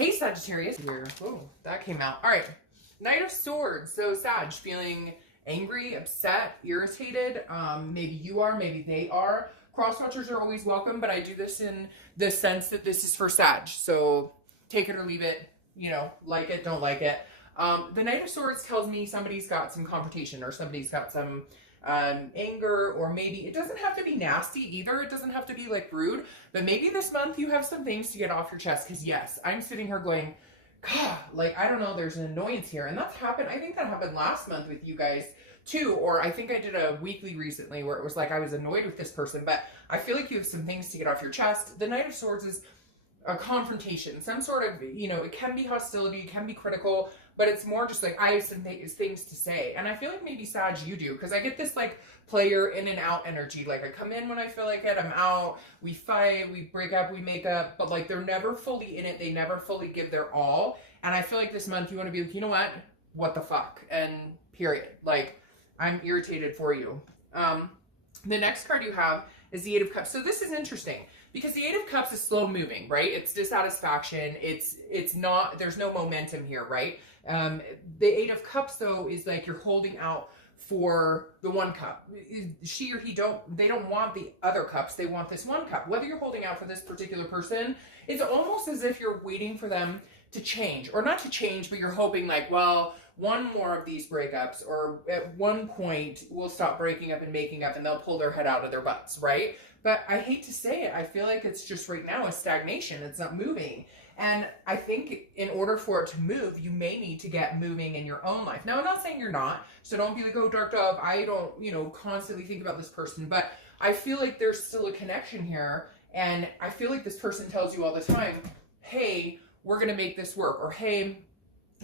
Hey, Sagittarius. Here. Oh, that came out. All right. Knight of Swords. So, Sag, feeling angry, upset, irritated. Maybe you are, maybe they are. Cross-watchers are always welcome, but I do this in the sense that this is for Sag. So, take it or leave it. You know, like it, don't like it. The Knight of Swords tells me somebody's got some confrontation or somebody's got some anger, or maybe it doesn't have to be nasty either. It doesn't have to be like rude, but maybe this month you have some things to get off your chest. Because yes, I'm sitting here going, God, like, I don't know, there's an annoyance here. And that's happened. I think that happened last month with you guys too. Or I think I did a weekly recently where it was like I was annoyed with this person, but I feel like you have some things to get off your chest. The Knight of Swords is a confrontation, some sort of, you know, it can be hostility, it can be critical, but it's more just like, I have some things to say. And I feel like maybe, Sag, you do, because I get this like player in and out energy. Like, I come in when I feel like it, I'm out, we fight, we break up, we make up, but like they're never fully in it, they never fully give their all. And I feel like this month you want to be like, you know what the fuck, and period. Like, I'm irritated for you. The next card you have is the Eight of Cups. So this is interesting because the Eight of Cups is slow moving, right? It's dissatisfaction. It's not, there's no momentum here, right? The Eight of Cups though is like you're holding out for the one cup. She or he they don't want the other cups. They want this one cup. Whether you're holding out for this particular person, it's almost as if you're waiting for them to change, or not to change, but you're hoping like, well, one more of these breakups, or at one point we'll stop breaking up and making up and they'll pull their head out of their butts, right? But I hate to say it, I feel like it's just right now a stagnation. It's not moving. And I think in order for it to move, you may need to get moving in your own life. Now, I'm not saying you're not, so don't be like, oh, dark dove, I don't, you know, constantly think about this person, but I feel like there's still a connection here. And I feel like this person tells you all the time, hey, we're going to make this work, or hey,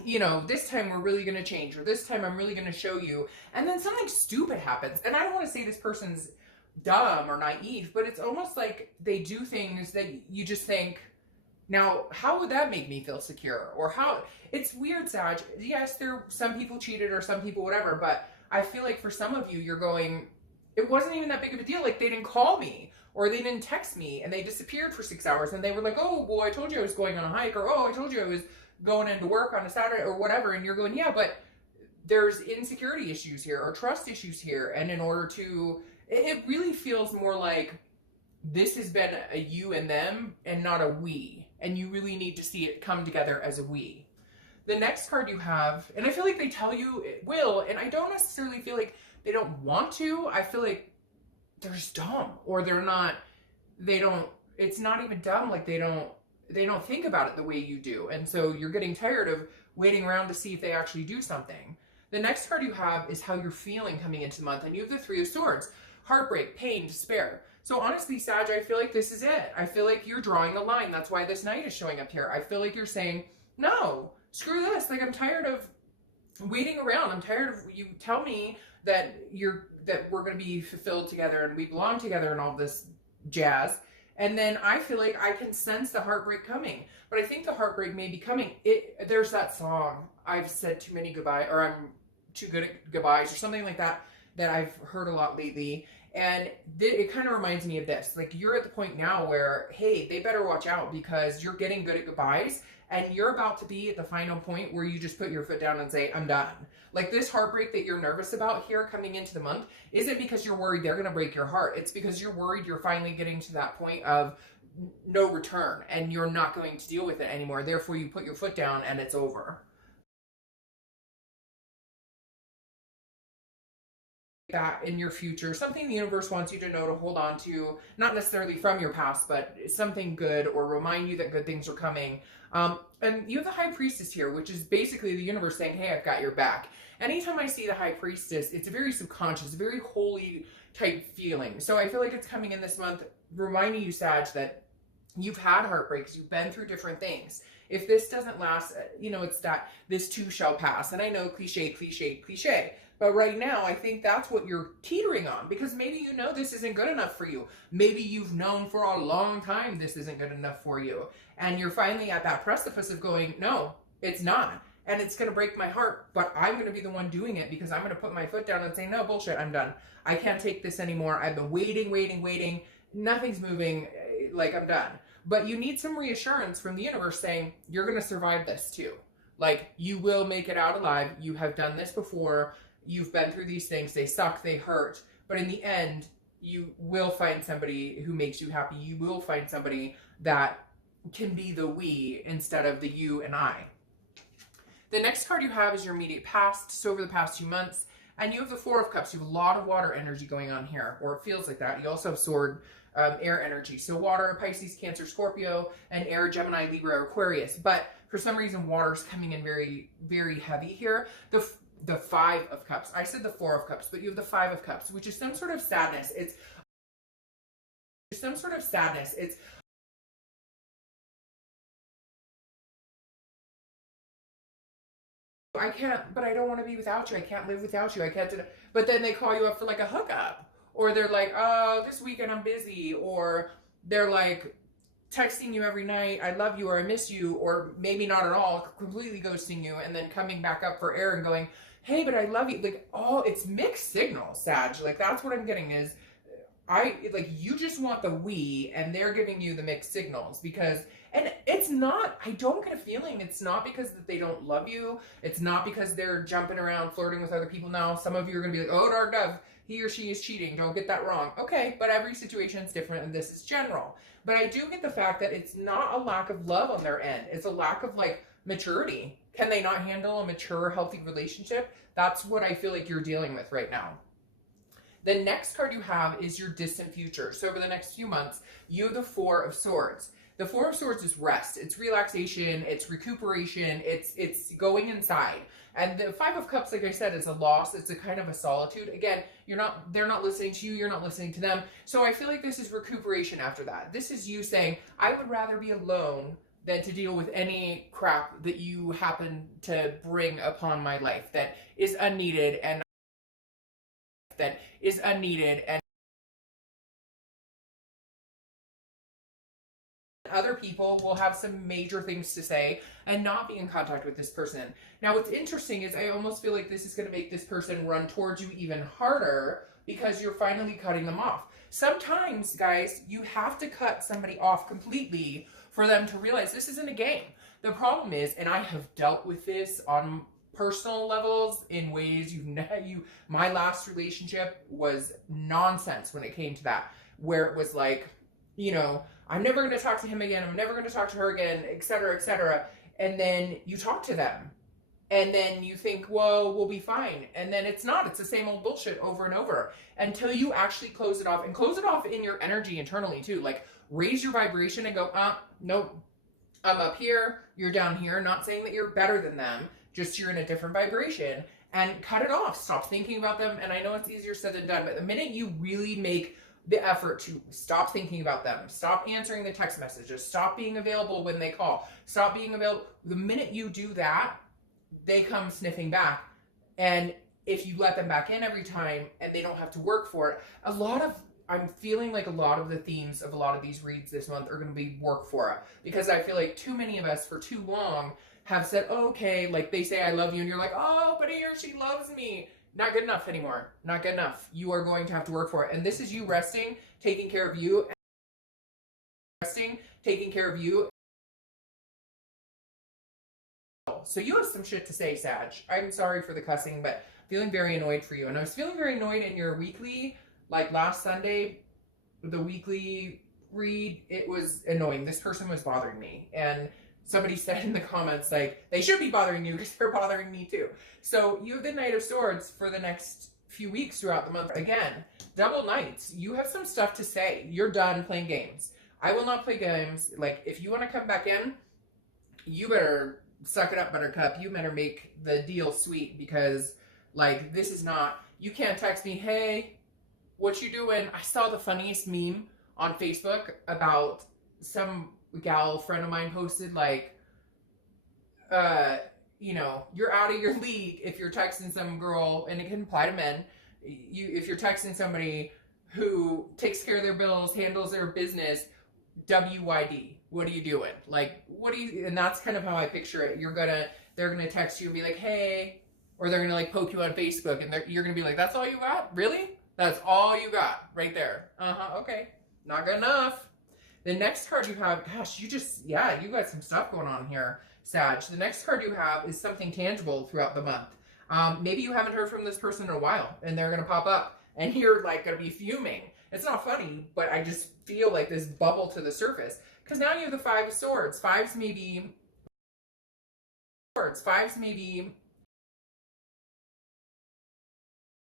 you know, this time we're really going to change, or this time I'm really going to show you. And then something stupid happens. And I don't want to say this person's dumb or naive, but it's almost like they do things that you just think, now, how would that make me feel secure? Or how, it's weird, Sag. Yes, some people cheated or some people whatever, but I feel like for some of you, you're going, it wasn't even that big of a deal. Like, they didn't call me, or they didn't text me, and they disappeared for 6 hours, and they were like, oh, well, I told you I was going on a hike, or oh, I told you I was going into work on a Saturday, or whatever. And you're going, yeah, but there's insecurity issues here, or trust issues here. And in order to, it really feels more like this has been a you and them and not a we. And you really need to see it come together as a we. The next card you have, and I feel like they tell you it will, and I don't necessarily feel like they don't want to. I feel like they're just dumb, or it's not even dumb, like they don't think about it the way you do. And so you're getting tired of waiting around to see if they actually do something. The next card you have is how you're feeling coming into the month, and you have the Three of Swords. Heartbreak, pain, despair. So honestly, Sag, I feel like this is it. I feel like you're drawing a line. That's why this Knight is showing up here. I feel like you're saying, no, screw this. Like, I'm tired of waiting around. I'm tired of you tell me that we're going to be fulfilled together and we belong together and all this jazz. And then I feel like I can sense the heartbreak coming. But I think the heartbreak may be coming. There's that song, I've said too many goodbyes, or I'm too good at goodbyes, or something like that I've heard a lot lately. And it kind of reminds me of this. Like, you're at the point now where, hey, they better watch out, because you're getting good at goodbyes, and you're about to be at the final point where you just put your foot down and say, I'm done. Like, this heartbreak that you're nervous about here coming into the month isn't because you're worried they're going to break your heart. It's because you're worried you're finally getting to that point of no return, and you're not going to deal with it anymore. Therefore, you put your foot down and it's over. That in your future, something the universe wants you to know, to hold on to, not necessarily from your past, but something good, or remind you that good things are coming. And you have the High Priestess here, which is basically the universe saying, hey, I've got your back. Anytime I see the High Priestess, it's a very subconscious, very holy type feeling. So I feel like it's coming in this month, reminding you, Sag, that you've had heartbreaks, you've been through different things. If this doesn't last, you know, it's that this too shall pass. And I know, cliche, cliche, cliche. But right now, I think that's what you're teetering on, because maybe you know this isn't good enough for you. Maybe you've known for a long time this isn't good enough for you. And you're finally at that precipice of going, no, it's not. And it's going to break my heart, but I'm going to be the one doing it, because I'm going to put my foot down and say, no, bullshit, I'm done. I can't take this anymore. I've been waiting. Nothing's moving. Like, I'm done. but you need some reassurance from the universe saying, you're going to survive this too. Like, you will make it out alive. You have done this before. You've been through these things. They suck, they hurt. But in the end, you will find somebody who makes you happy. You will find somebody that can be the we instead of the you and I. The next card you have is your immediate past. So over the past few months, and you have the Four of Cups. You have a lot of water energy going on here, or it feels like that. You also have Sword, air energy. So water, Pisces, Cancer, Scorpio, and air, Gemini, Libra, Aquarius. But for some reason, water is coming in very, very heavy here. The Five of Cups. I said the Four of Cups, but you have the Five of Cups, which is some sort of sadness. It's some sort of sadness. It's I can't, but I don't want to be without you. I can't live without you. I can't do that. But then they call you up for like a hookup, or they're like, oh, this weekend I'm busy, or they're like texting you every night, I love you, or I miss you, or maybe not at all, completely ghosting you, and then coming back up for air and going, hey, but I love you. Like, oh, it's mixed signals, Sag. Like, that's what I'm getting is, you just want the we, and they're giving you the mixed signals because, and it's not, I don't get a feeling, it's not because that they don't love you. It's not because they're jumping around flirting with other people now. Some of you are going to be like, oh, Dark Dove, he or she is cheating. Don't get that wrong. Okay, but every situation is different, and this is general. But I do get the fact that it's not a lack of love on their end. It's a lack of, like, maturity. Can they not handle a mature, healthy relationship? That's what I feel like you're dealing with right now. The next card you have is your distant future. So over the next few months, you have the Four of Swords. The Four of Swords is rest. It's relaxation. It's recuperation. It's going inside. And the Five of Cups, like I said, is a loss. It's a kind of a solitude. Again, they're not listening to you. You're not listening to them. So I feel like this is recuperation after that. This is you saying, I would rather be alone than to deal with any crap that you happen to bring upon my life that is unneeded and other people will have some major things to say and not be in contact with this person. Now, what's interesting is I almost feel like this is going to make this person run towards you even harder because you're finally cutting them off. Sometimes, guys, you have to cut somebody off completely for them to realize this isn't a game. The problem is, and I have dealt with this on personal levels in ways my last relationship was nonsense when it came to that, where it was like, I'm never going to talk to him again. I'm never going to talk to her again, et cetera, et cetera. And then you talk to them and then you think, whoa, we'll be fine. And then it's not, it's the same old bullshit over and over until you actually close it off, and close it off in your energy internally too. Like, raise your vibration and go, nope, I'm up here, you're down here. Not saying that you're better than them, just you're in a different vibration, and cut it off. Stop thinking about them. And I know it's easier said than done, but the minute you really make the effort to stop thinking about them, stop answering the text messages, stop being available when they call, stop being available, the minute you do that, they come sniffing back. And if you let them back in every time and they don't have to work for it, I'm feeling like a lot of the themes of a lot of these reads this month are going to be work for it, because I feel like too many of us for too long have said, oh, okay, like they say I love you and you're like, oh, but he or she loves me. Not good enough anymore. Not good enough. You are going to have to work for it. And this is you resting, taking care of you, So you have some shit to say, Sag. I'm sorry for the cussing, but feeling very annoyed for you. And I was feeling very annoyed in your weekly, like last Sunday, the weekly read, it was annoying. This person was bothering me. And somebody said in the comments, like, they should be bothering you because they're bothering me too. So you have the Knight of Swords for the next few weeks throughout the month. Again, double knights. You have some stuff to say. You're done playing games. I will not play games. Like, if you want to come back in, you better suck it up, buttercup. You better make the deal sweet, because, like, this is not, you can't text me, hey, what you doing? I saw the funniest meme on Facebook about some gal friend of mine posted, like, you're out of your league if you're texting some girl, and it can apply to men. If you're texting somebody who takes care of their bills, handles their business, WYD, what are you doing? Like, and that's kind of how I picture it. They're gonna text you and be like, hey, or they're gonna like poke you on Facebook, and you're gonna be like, that's all you got? Really? That's all you got right there? Okay, not good enough. The next card you have, gosh, you got some stuff going on here, Sag. The next card you have is something tangible throughout the month. Maybe you haven't heard from this person in a while, and they're going to pop up, and you're like going to be fuming. It's not funny, but I just feel like this bubble to the surface. Because now you have the Five of Swords. Fives may be...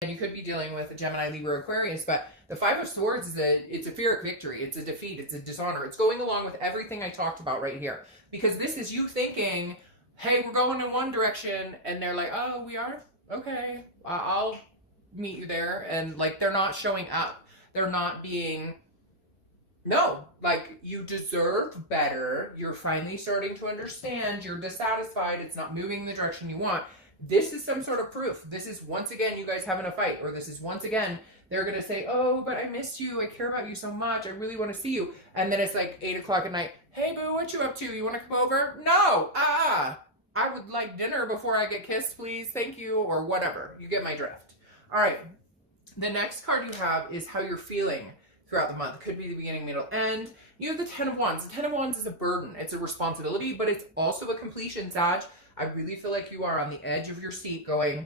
And you could be dealing with a Gemini, Libra, Aquarius, but the Five of Swords it's a Pyrrhic victory. It's a defeat. It's a dishonor. It's going along with everything I talked about right here. Because this is you thinking, hey, we're going in one direction, and they're like, oh, we are? Okay, I'll meet you there. And like, they're not showing up. They're not being, no, like, you deserve better. You're finally starting to understand. You're dissatisfied. It's not moving in the direction you want. This is some sort of proof. This is once again you guys having a fight, or this is once again they're gonna say, oh, but I missed you, I care about you so much, I really want to see you. And then it's like 8 o'clock at night. Hey boo, what you up to? You want to come over? No, I would like dinner before I get kissed, please, thank you, or whatever. You get my drift. All right, the next card you have is how you're feeling throughout the month. It could be the beginning, middle, end. You have the Ten of Wands. The Ten of Wands is a burden. It's a responsibility, but it's also a completion, Sag. I really feel like you are on the edge of your seat going,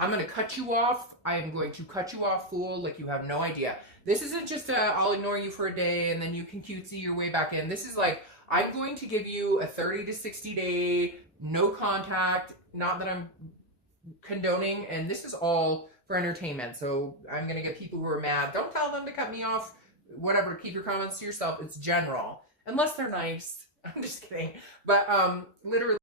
I'm going to cut you off. I am going to cut you off, fool, like you have no idea. This isn't just I'll ignore you for a day and then you can cutesy your way back in. This is like, I'm going to give you a 30 to 60 day, no contact, not that I'm condoning, and this is all for entertainment. So I'm going to get people who are mad. Don't tell them to cut me off, whatever, keep your comments to yourself. It's general, unless they're nice. I'm just kidding. But literally,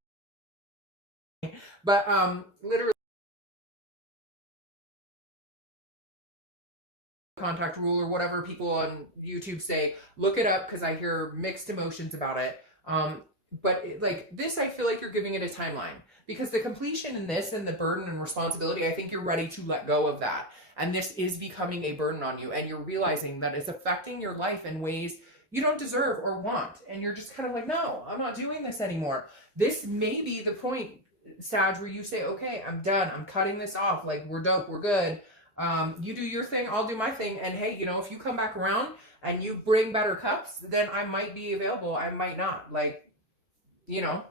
contact rule or whatever people on YouTube say, look it up because I hear mixed emotions about it. But like this, I feel like you're giving it a timeline because the completion in this and the burden and responsibility, I think you're ready to let go of that. And this is becoming a burden on you, and you're realizing that it's affecting your life in ways you don't deserve or want. And you're just kind of like, no, I'm not doing this anymore. This may be the point, Sag, where you say, okay, I'm done. I'm cutting this off. Like, we're dope. We're good. You do your thing. I'll do my thing. And hey, you know, if you come back around and you bring better cups, then I might be available. I might not. Like, you know,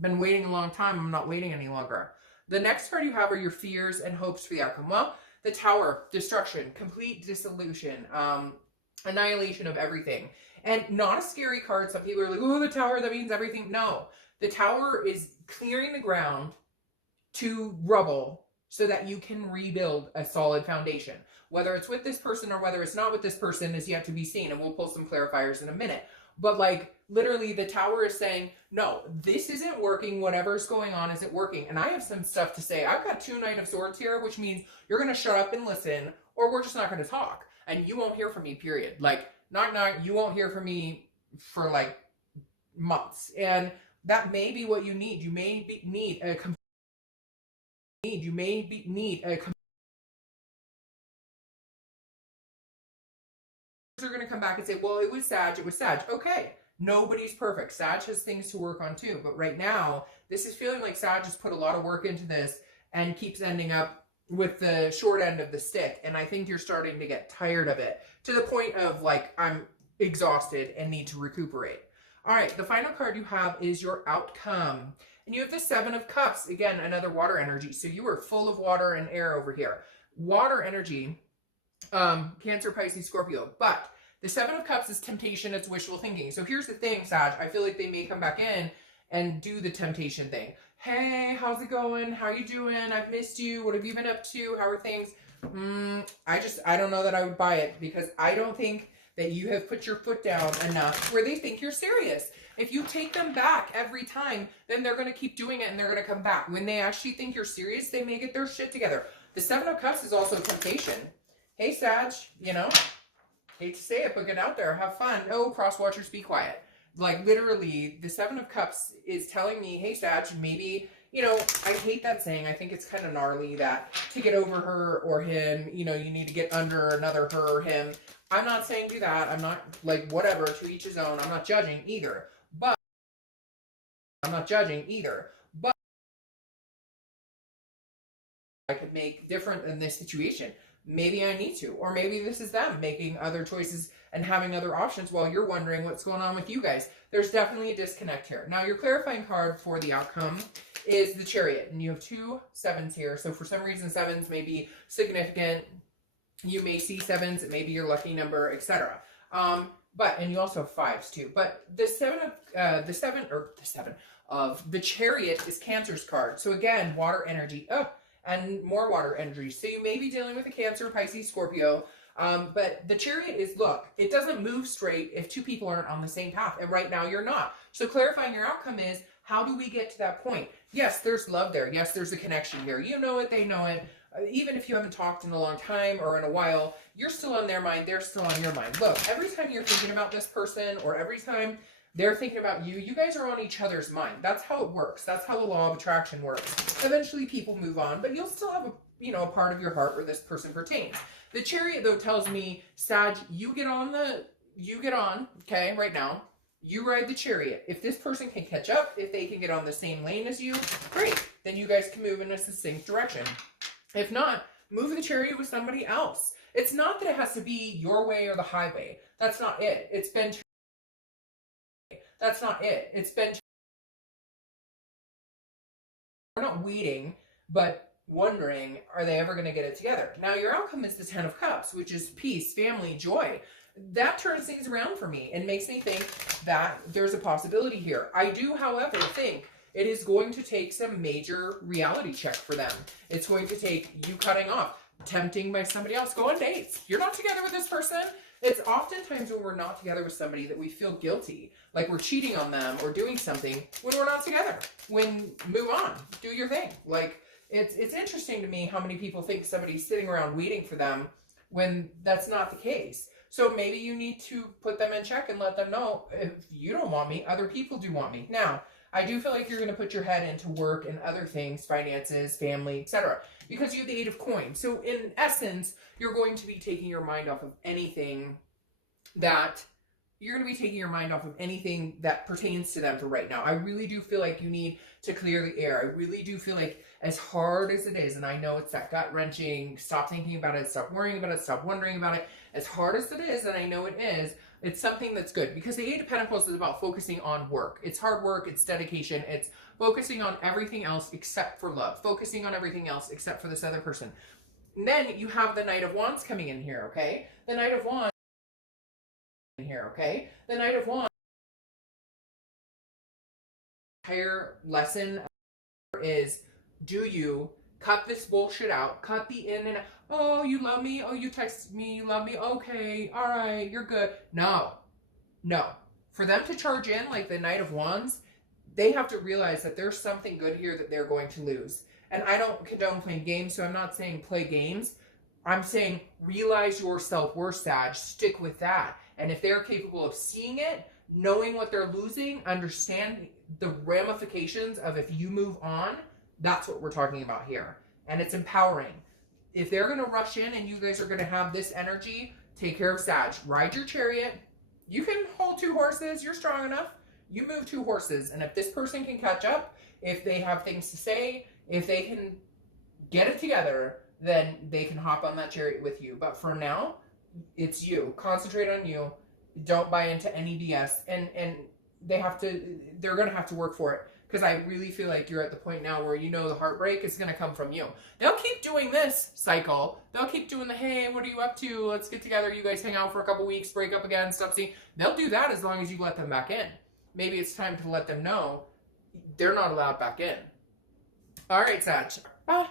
been waiting a long time. I'm not waiting any longer. The next card you have are your fears and hopes for the outcome. Well, the Tower, destruction, complete dissolution, annihilation of everything. And not a scary card. Some people are like, oh, the Tower, that means everything. No, the Tower is clearing the ground to rubble so that you can rebuild a solid foundation. Whether it's with this person or whether it's not with this person is yet to be seen. And we'll pull some clarifiers in a minute. But like, literally, the Tower is saying, no, this isn't working. Whatever's going on isn't working. And I have some stuff to say. I've got 2 Knight of Swords here, which means you're going to shut up and listen, or we're just not going to talk. And you won't hear from me, period. Like, knock, you won't hear from me for like months. And that may be what you need. You may need a are going to come back and say, well, it was Sag. Okay, nobody's perfect. Sag has things to work on too. But right now, this is feeling like Sag has put a lot of work into this and keeps ending up with the short end of the stick. And I think you're starting to get tired of it to the point of like, I'm exhausted and need to recuperate. All right, the final card you have is your outcome. And you have the 7 of Cups. Again, another water energy. So you are full of water and air over here. Water energy, Cancer, Pisces, Scorpio. But the 7 of Cups is temptation. It's wishful thinking. So here's the thing, Sag. I feel like they may come back in and do the temptation thing. Hey, how's it going? How you doing? I've missed you. What have you been up to? How are things? I don't know that I would buy it because I don't think that you have put your foot down enough where they think you're serious. If you take them back every time, then they're going to keep doing it and they're going to come back. When they actually think you're serious, they may get their shit together. The 7 of Cups is also temptation. Hey, Sag, you know, hate to say it, but get out there, have fun. Oh, cross watchers, be quiet. Like, literally, the 7 of Cups is telling me, hey, Sag, maybe, you know, I hate that saying. I think it's kind of gnarly that to get over her or him, you know, you need to get under another her or him. I'm not saying do that. I'm not, like, whatever, to each his own. I'm not judging either. But I could make different in this situation. maybe I need to. Or maybe this is them making other choices and having other options while you're wondering what's going on with you guys. There's definitely a disconnect here. Now, your clarifying card for the outcome is the Chariot, and you have 2 sevens here. So for some reason, sevens may be significant. You may see sevens, it may be your lucky number, etc. And you also have 5s too. But the seven of the Chariot is Cancer's card. So again, water energy, and more water energy. So you may be dealing with a Cancer, Pisces, Scorpio. But the Chariot is, look, it doesn't move straight if 2 people aren't on the same path. And right now you're not. So clarifying your outcome is, how do we get to that point? Yes, there's love there. Yes, there's a connection here. You know it, they know it. Even if you haven't talked in a long time or in a while, you're still on their mind. They're still on your mind. Look, every time you're thinking about this person or every time they're thinking about you, you guys are on each other's mind. That's how it works. That's how the law of attraction works. Eventually people move on, but you'll still have a part of your heart where this person pertains. The Chariot, though, tells me, Sag, you get on, okay, right now. You ride the Chariot. If this person can catch up, if they can get on the same lane as you, great. Then you guys can move in a succinct direction. If not, move the Chariot with somebody else. It's not that it has to be your way or the highway. That's not it. That's not it. We're not waiting, but wondering, are they ever going to get it together? Now, your outcome is the 10 of Cups, which is peace, family, joy. That turns things around for me and makes me think that there's a possibility here. I do, however, think it is going to take some major reality check for them. It's going to take you cutting off, tempting by somebody else, go on dates. You're not together with this person. It's oftentimes when we're not together with somebody that we feel guilty, like we're cheating on them or doing something when we're not together. Move on, do your thing. Like, it's interesting to me how many people think somebody's sitting around waiting for them when that's not the case. So maybe you need to put them in check and let them know, if you don't want me, other people do want me. Now, I do feel like you're going to put your head into work and other things, finances, family, etc. Because you have the 8 of Coins. So in essence, you're going to be taking your mind off of anything that pertains to them for right now. I really do feel like you need to clear the air. I really do feel like, as hard as it is, and I know it's that gut-wrenching, stop thinking about it, stop worrying about it, stop wondering about it, as hard as it is, and I know it is, it's something that's good. Because the 8 of Pentacles is about focusing on work. It's hard work, it's dedication, it's focusing on everything else except for love, focusing on everything else except for this other person. And then you have the Knight of Wands coming in here, okay? The Knight of Wands The Knight of Wands, entire lesson is, do you cut this bullshit out, cut the in and out, oh, you love me, oh, you text me, you love me, okay, all right, you're good. No. For them to charge in like the Knight of Wands, they have to realize that there's something good here that they're going to lose. And I don't condone playing games, so I'm not saying play games. I'm saying realize your self-worth, Sag. Stick with that. And if they're capable of seeing it, knowing what they're losing, understand the ramifications of if you move on, that's what we're talking about here. And it's empowering. If they're going to rush in and you guys are going to have this energy, take care of Sag. Ride your Chariot. You can hold 2 horses. You're strong enough. You move 2 horses. And if this person can catch up, if they have things to say, if they can get it together, then they can hop on that Chariot with you. But for now, it's you. Concentrate on you. Don't buy into any BS. And they're going to have to work for it. Because I really feel like you're at the point now where you know the heartbreak is going to come from you. They'll keep doing this cycle. They'll keep doing the, hey, what are you up to? Let's get together. You guys hang out for a couple weeks, break up again, stuff. See, they'll do that as long as you let them back in. Maybe it's time to let them know they're not allowed back in. All right, Sag. Bye.